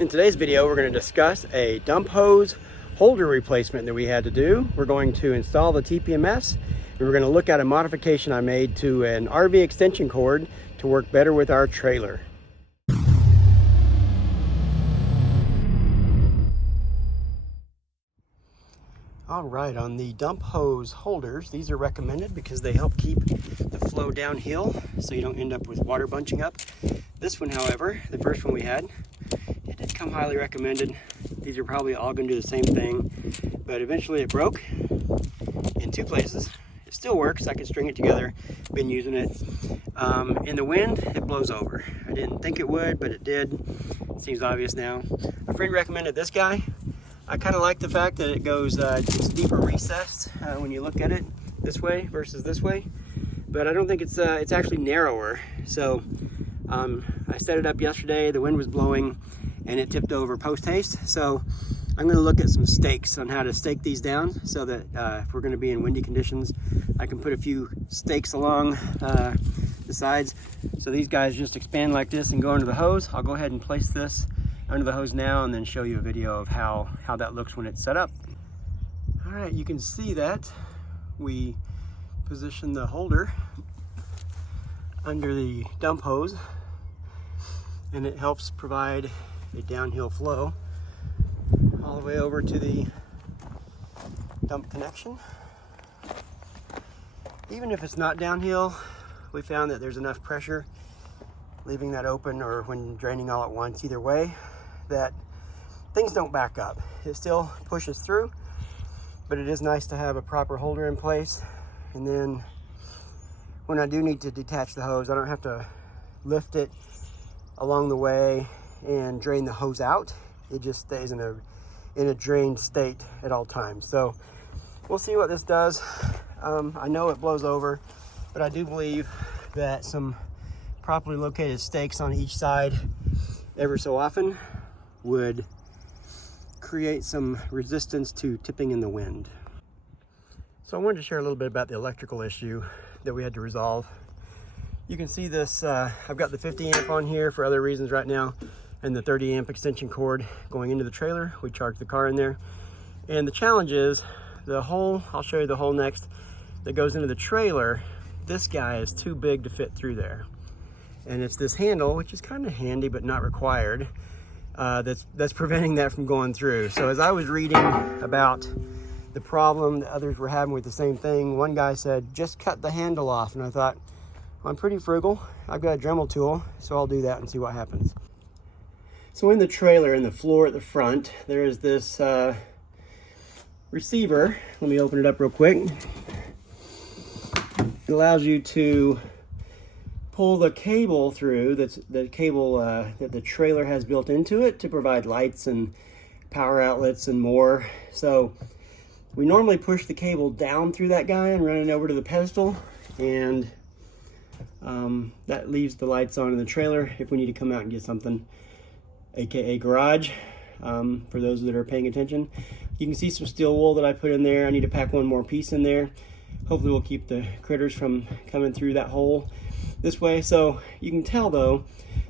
In today's video, we're going to discuss a dump hose holder replacement that we had to do. We're going to install the TPMS, and we're going to look at a modification I made to an RV extension cord to work better with our trailer. All right, on the dump hose holders, these are recommended because they help keep the flow downhill so you don't end up with water bunching up. This one, however, the first one we had, it did come highly recommended. These are probably all going to do the same thing, but eventually it broke in two places. It still works. I can string it together. Been using it. In the wind, it blows over. I didn't think it would, but it did. Seems obvious now. A friend recommended this guy. I kind of like the fact that it goes, it's deeper recessed when you look at it this way versus this way, but I don't think it's actually narrower. So I set it up yesterday, the wind was blowing and it tipped over post haste. So I'm going to look at some stakes on how to stake these down so that if we're going to be in windy conditions, I can put a few stakes along the sides. So these guys just expand like this and go into the hose. I'll go ahead and place this under the hose now and then show you a video of how that looks when it's set up. All right, you can see that we position the holder under the dump hose and it helps provide a downhill flow all the way over to the dump connection. Even if it's not downhill, we found that there's enough pressure leaving that open or when draining all at once, either way, that things don't back up. It still pushes through, but it is nice to have a proper holder in place. And then when I do need to detach the hose, I don't have to lift it along the way and drain the hose out. It just stays in a drained state at all times. So we'll see what this does. I know it blows over, but I do believe that some properly located stakes on each side ever so often would create some resistance to tipping in the wind. So I wanted to share a little bit about the electrical issue that we had to resolve. You can see this, I've got the 50 amp on here for other reasons right now, and the 30 amp extension cord going into the trailer. We charge the car in there. And the challenge is the hole, I'll show you the hole next, that goes into the trailer. This guy is too big to fit through there. And it's this handle, which is kind of handy but not required, that's preventing that from going through. So as I was reading about the problem that others were having with the same thing, one guy said, just cut the handle off. And I thought, well, I'm pretty frugal. I've got a Dremel tool, so I'll do that and see what happens. So in the trailer, in the floor at the front, there is this receiver. Let me open it up real quick. It allows you to pull the cable through, the cable that the trailer has built into it to provide lights and power outlets and more. So we normally push the cable down through that guy and run it over to the pedestal, and that leaves the lights on in the trailer if we need to come out and get something, aka garage, for those that are paying attention. You can see some steel wool that I put in there. I need to pack one more piece in there. Hopefully we'll keep the critters from coming through that hole this way. So you can tell though,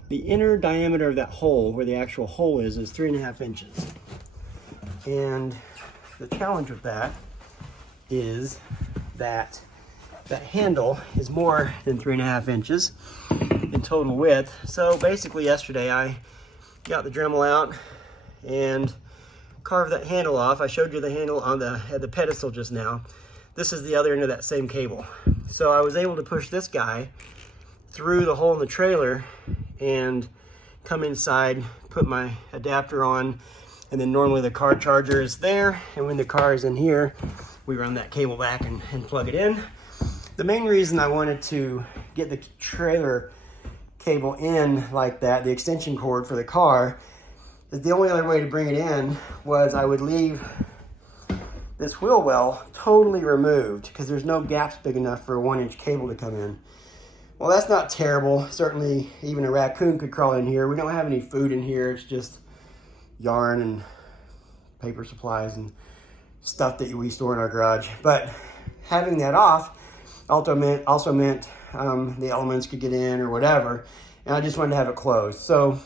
the inner diameter of that hole, where the actual hole is 3.5 inches. And the challenge with that is that that handle is more than 3.5 inches in total width. So basically yesterday I got the Dremel out and carved that handle off. I showed you the handle on at the pedestal just now. This is the other end of that same cable. So I was able to push this guy through the hole in the trailer and come inside, put my adapter on, and then normally the car charger is there, and when the car is in here, we run that cable back and plug it in. The main reason I wanted to get the trailer cable in like that, the extension cord for the car, is the only other way to bring it in was I would leave this wheel well totally removed because there's no gaps big enough for a 1-inch cable to come in. Well, that's not terrible. Certainly even a raccoon could crawl in here. We don't have any food in here. It's just yarn and paper supplies and stuff that we store in our garage. But having that off also meant the elements could get in or whatever. And I just wanted to have it closed. So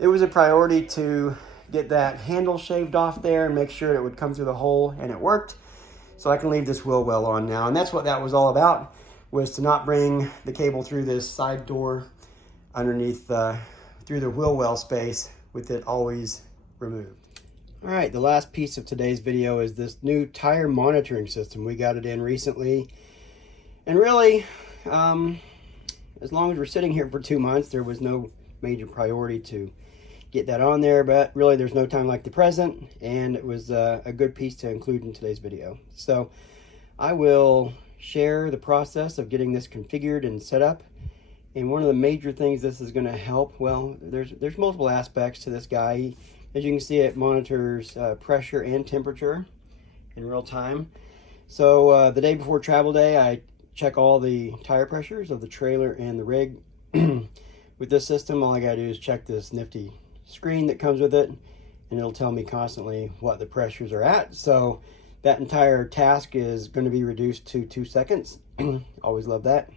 it was a priority to get that handle shaved off there and make sure it would come through the hole, and it worked. So I can leave this wheel well on now. And that's what that was all about, was to not bring the cable through this side door underneath through the wheel well space with it always removed. All right, the last piece of today's video is this new tire monitoring system. We got it in recently. And really, as long as we're sitting here for 2 months, there was no major priority to get that on there, but really there's no time like the present, and it was a good piece to include in today's video. So I will share the process of getting this configured and set up. And one of the major things this is going to help, well, there's multiple aspects to this guy. As you can see, it monitors pressure and temperature in real time. So the day before travel day, I check all the tire pressures of the trailer and the rig. With this system, all I gotta do is check this nifty screen that comes with it, and it'll tell me constantly what the pressures are at. So that entire task is going to be reduced to 2 seconds. Always love that.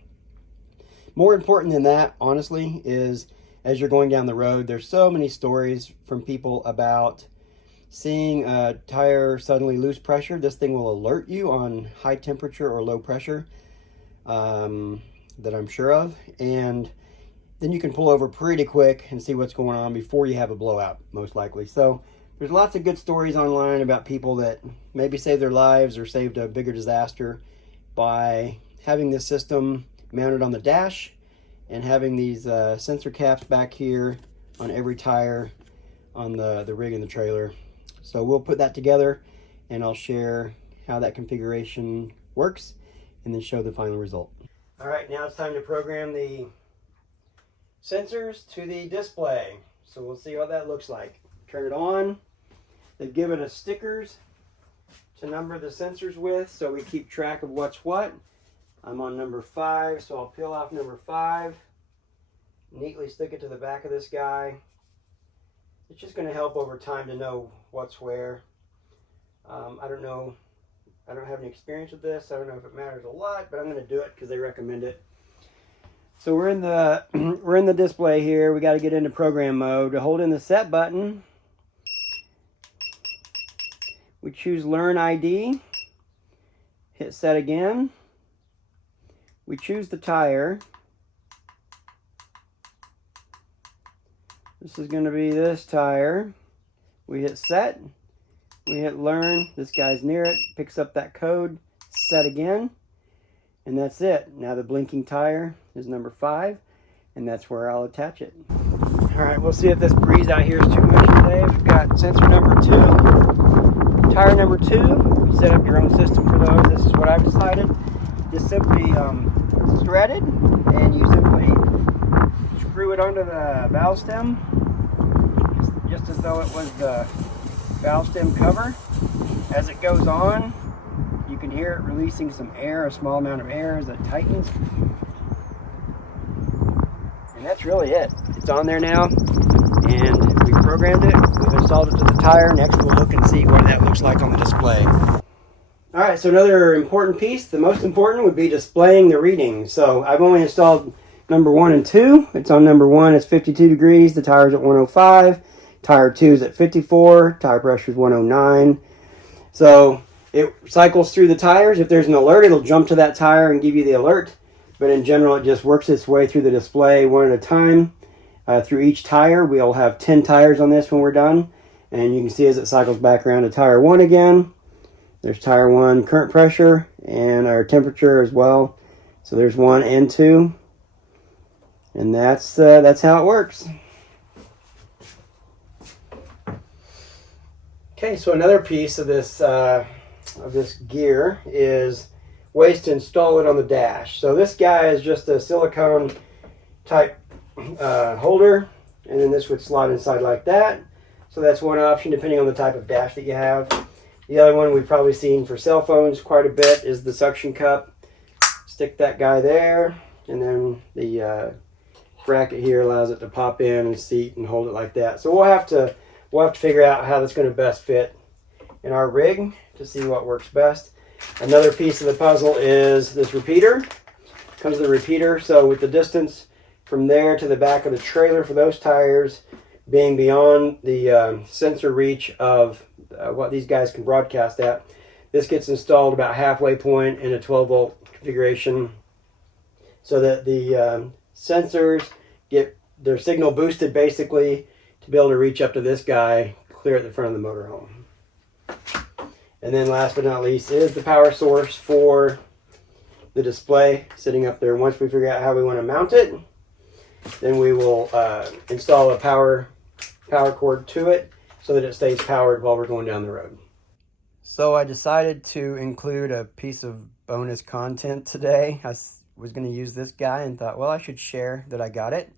More important than that, honestly, is as you're going down the road, there's so many stories from people about seeing a tire suddenly lose pressure. This thing will alert you on high temperature or low pressure that I'm sure of, and then you can pull over pretty quick and see what's going on before you have a blowout, most likely. So there's lots of good stories online about people that maybe saved their lives or saved a bigger disaster by having this system mounted on the dash and having these sensor caps back here on every tire on the rig and the trailer. So we'll put that together, and I'll share how that configuration works and then show the final result. All right, now it's time to program the sensors to the display. So we'll see what that looks like. Turn it on. They've given us stickers to number the sensors with, so we keep track of what's what. I'm on number 5, so I'll peel off number 5, neatly stick it to the back of this guy. It's just going to help over time to know what's where. I don't know, I don't have any experience with this. I don't know if it matters a lot, but I'm going to do it because they recommend it. So we're in the display here. We got to get into program mode. To hold in the set button, we choose Learn ID. Hit set again. We choose the tire. This is going to be this tire. We hit set. We hit learn. This guy's near it. Picks up that code. Set again. And that's it. Now the blinking tire is number 5. And that's where I'll attach it. Alright, we'll see if this breeze out here is too much today. We've got sensor number 2. Tire number 2. You set up your own system for those. This is what I've decided. Just simply thread it, and you simply screw it under the valve stem, just as though it was the valve stem cover. As it goes on, you can hear it releasing some air, a small amount of air as it tightens. And that's really it. It's on there now, and we programmed it. We've installed it to the tire. Next we'll look and see what that looks like on the display. All right, so another important piece, the most important, would be displaying the readings. So I've only installed number 1 and 2. It's on number 1, it's 52 degrees. The tire's at 105. Tire 2 is at 54. Tire pressure is 109. So it cycles through the tires. If there's an alert, it'll jump to that tire and give you the alert. But in general, it just works its way through the display one at a time. Through each tire, we'll have 10 tires on this when we're done. And you can see as it cycles back around to tire 1 again. There's tire 1 current pressure and our temperature as well. So there's 1 and 2. And that's how it works. Okay, so another piece of this gear is ways to install it on the dash. So this guy is just a silicone type holder, and then this would slide inside like that. So that's one option depending on the type of dash that you have. The other one we've probably seen for cell phones quite a bit is the suction cup. Stick that guy there, and then the bracket here allows it to pop in and seat and hold it like that. So we'll have to figure out how that's going to best fit in our rig to see what works best. Another piece of the puzzle is this repeater. Comes with a repeater, so with the distance from there to the back of the trailer for those tires, being beyond the sensor reach of what these guys can broadcast at. This gets installed about halfway point in a 12-volt configuration so that the sensors get their signal boosted basically to be able to reach up to this guy clear at the front of the motorhome. And then last but not least is the power source for the display sitting up there. Once we figure out how we want to mount it, then we will install a power cord to it so that it stays powered while we're going down the road. So I decided to include a piece of bonus content today. I was going to use this guy and thought, well, I should share that I got it.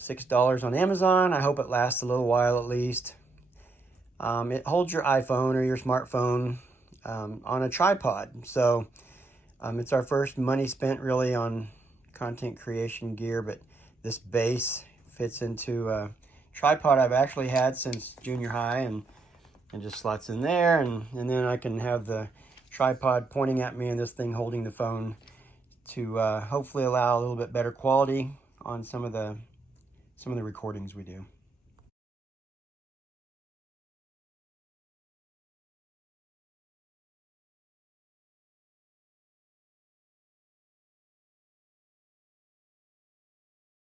$6 on Amazon. I hope it lasts a little while at least. It holds your iPhone or your smartphone on a tripod. So it's our first money spent really on content creation gear, but this base fits into a tripod I've actually had since junior high and just slots in there, and then I can have the tripod pointing at me and this thing holding the phone to hopefully allow a little bit better quality on some of the recordings we do.